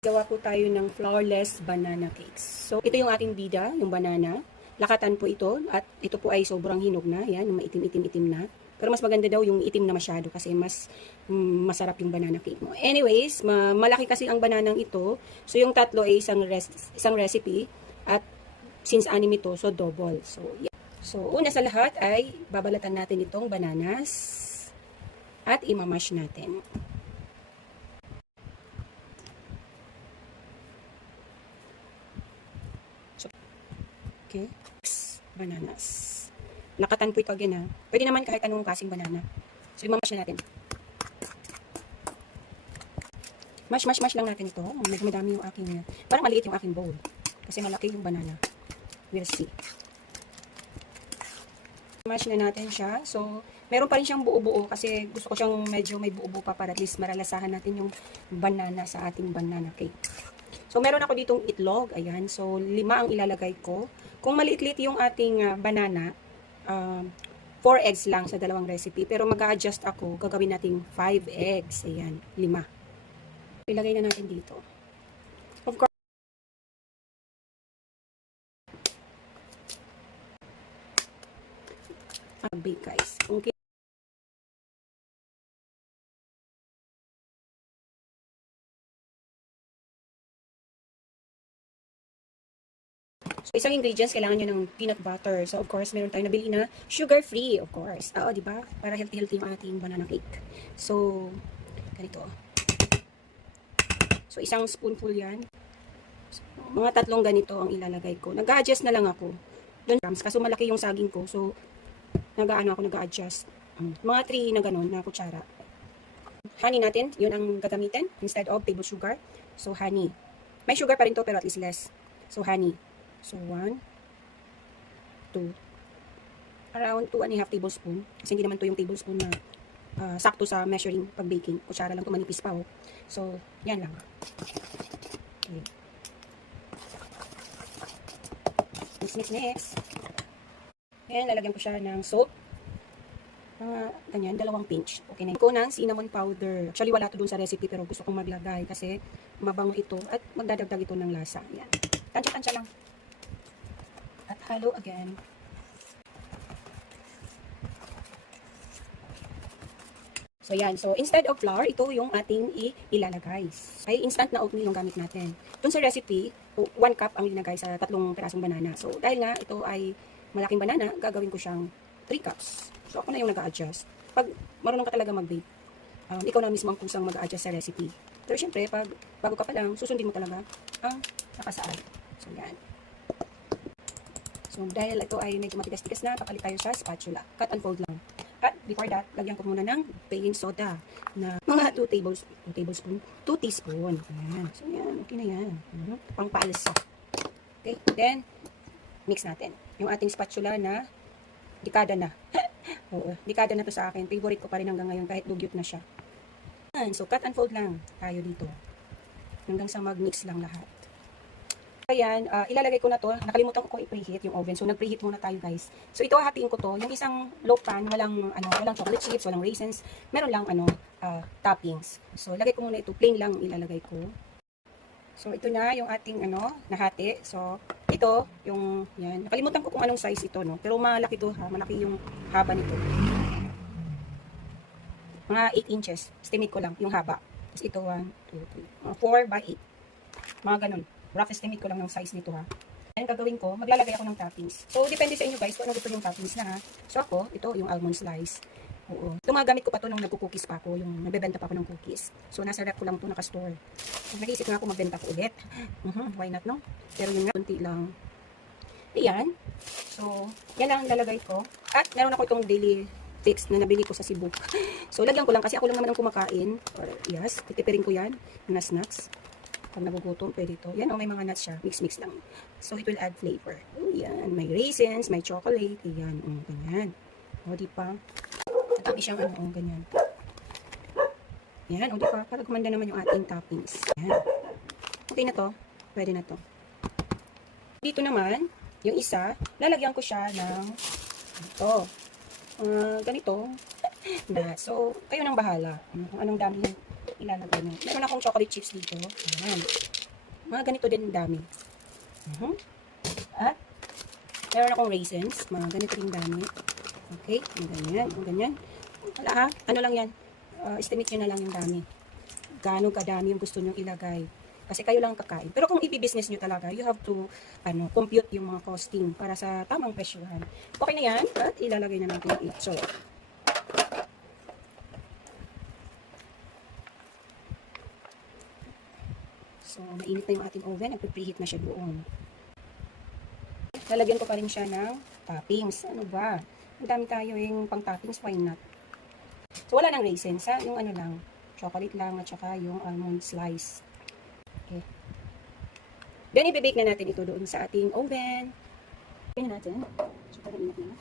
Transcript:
Gawa po tayo ng flourless banana cakes. So, ito yung ating bida, yung banana. Lakatan po ito at ito po ay sobrang hinog na. Yan, yung maitim-itim-itim na. Pero mas maganda daw yung itim na masyado kasi mas masarap yung banana cake mo. Anyways, malaki kasi ang bananang ito. So, yung tatlo ay isang recipe at since anim ito, so double. So, yeah. So, una sa lahat ay babalatan natin itong bananas at imamash natin. Okay. Bananas. Lakatan po ito again ha. Pwede naman kahit anong kasing banana. So, imamash na natin. Mash lang natin ito. Medyo madami yung aking, parang maliit yung aking bowl. Kasi malaki yung banana. We'll see. Mash na natin siya. So, meron pa rin siyang buo-buo kasi gusto ko siyang medyo may buo-buo pa para at least maralasahan natin yung banana sa ating banana cake. So, meron ako ditong itlog. Ayan. So, 5 ang ilalagay ko. Kung maliit-liit yung ating banana, 4 eggs lang sa dalawang recipe. Pero mag-a-adjust ako. Gagawin natin 5 eggs. Ayan. 5. Ilagay na natin dito. Of course, bake guys. Okay. So, isang ingredients, kailangan nyo ng peanut butter. So, of course, meron tayong nabili na sugar-free, of course. Oo, di ba? Para healthy-healthy yung ating banana cake. So, ganito. So, isang spoonful yan. So, mga 3 ganito ang ilalagay ko. Nag-a-adjust na lang ako. Grams, kaso malaki yung saging ko. So, nag-a-adjust. Mga 3 na ganon, na kutsara. Honey natin, yun ang gagamitin instead of table sugar. So, honey. May sugar pa rin to, pero at least less. So, honey. So, 1, 2, around 2.5 tablespoon. Kasi hindi naman to yung tablespoon na sakto sa measuring pag baking. Kutsara lang to, manipis pa oh. So, yan lang. Okay. Mix. Yan, lalagyan ko siya ng salt. Ganyan, 2 pinch. Okay na. Ko ng cinnamon powder. Actually, wala to dun sa recipe pero gusto kong maglagay kasi mabango ito at magdadagdag ito ng lasa. Yan. Tansya lang. At halo again. So, yan. So, instead of flour, ito yung ating ilalagay. Ay, instant na oatmeal yung gamit natin. Dun sa recipe, 1 cup ang linagay sa 3 pirasong banana. So, dahil nga ito ay malaking banana, gagawin ko siyang 3 cups. So, ako na yung nag-a-adjust. Pag marunong ka talaga mag-bake, ikaw na mismo ang kusang mag-a-adjust sa recipe. Pero syempre, pag bago ka pa lang, susundin mo talaga ang nakasaad. So, yan. So, dahil ito ay medyo matigas-tigas na, papalit tayo sa spatula. Cut and fold lang. At before that, lagyan ko muna ng baking soda na mga 2 teaspoon. Ayan. So, yan. Okay na yan. Pangpaalsa. Okay. Then, mix natin. Yung ating spatula na dekada na. Oo. Dekada na to sa akin. Favorite ko pa rin hanggang ngayon kahit dugyot na siya. Ayan. So, cut and fold lang tayo dito. Hanggang sa mag-mix lang lahat. Ayan, ilalagay ko na to. Nakalimutan ko i-preheat yung oven. So, nag-preheat muna tayo, guys. So, ito hahatiin ko to. Yung isang loaf pan, walang chocolate chips, walang raisins. Meron lang, toppings. So, lagay ko muna ito. Plain lang ilalagay ko. So, ito na yung ating, nahati. So, ito, yung, yan. Nakalimutan ko kung anong size ito, no? Pero malaki to, ha? Malaki yung haba nito. Mga 8 inches. Estimate ko lang, yung haba. Tapos ito, 1, 2, 3, 4 by 8. Mga ganun. Rough estimate ko lang ng size nito ha. And gagawin ko, maglalagay ako ng toppings. So, depende sa inyo guys kung ano gusto yung toppings na ha. So, ako, ito yung almond slice. Oo. Ito magamit ko pa to nung nagko-cookies pa ako, yung nagbebenta pa ako ng cookies. So, nasa rep ko lang to nakastore. So, nag-iisip nga ako magbenta ko ulit. Why not no? Pero yung nga, kunti lang. Ayan. So, yan lang lalagay ko. At meron ako itong daily fix na nabili ko sa Cebu. So, lagyan ko lang kasi ako lang naman ang kumakain. Or, yes, titipirin ko yan. Yung nuts. Pag nagugutom, pwede ito. Yan, may mga nuts siya. Mix lang. So, it will add flavor. Oh, yan. May raisins, may chocolate. Ayan, ganyan. O, di pa. Natami siyang ganyan. Yan, o, di pa. Para gumanda naman yung ating toppings. Yan. Okay na to. Pwede na to. Dito naman, yung isa, lalagyan ko siya ng ito. Ganito. So, kayo nang bahala. Kung anong dami yung ilalagay nyo. Meron akong chocolate chips dito. Ayan. Mga ganito din ang dami. At, meron akong raisins. Mga ganito rin dami. Okay, yung ganyan. Wala ha, ano lang yan. Estimate nyo na lang yung dami. Gaano kadami yung gusto nyo ilagay. Kasi kayo lang kakain. Pero kung ipi-business nyo talaga, you have to compute yung mga costing para sa tamang presyohan. Okay na yan. At ilalagay na natin yung ito. So, mainit na yung ating oven. Nagpe-preheat na siya doon. Lalagyan ko pa rin siya ng toppings. Ano ba? Ang dami tayo yung pang toppings. Why not? So, wala nang raisins ha. Yung ano lang. Chocolate lang at saka yung almond slice. Okay. Then, i-bake na natin ito doon sa ating oven. Ganyan natin. So, parang init na.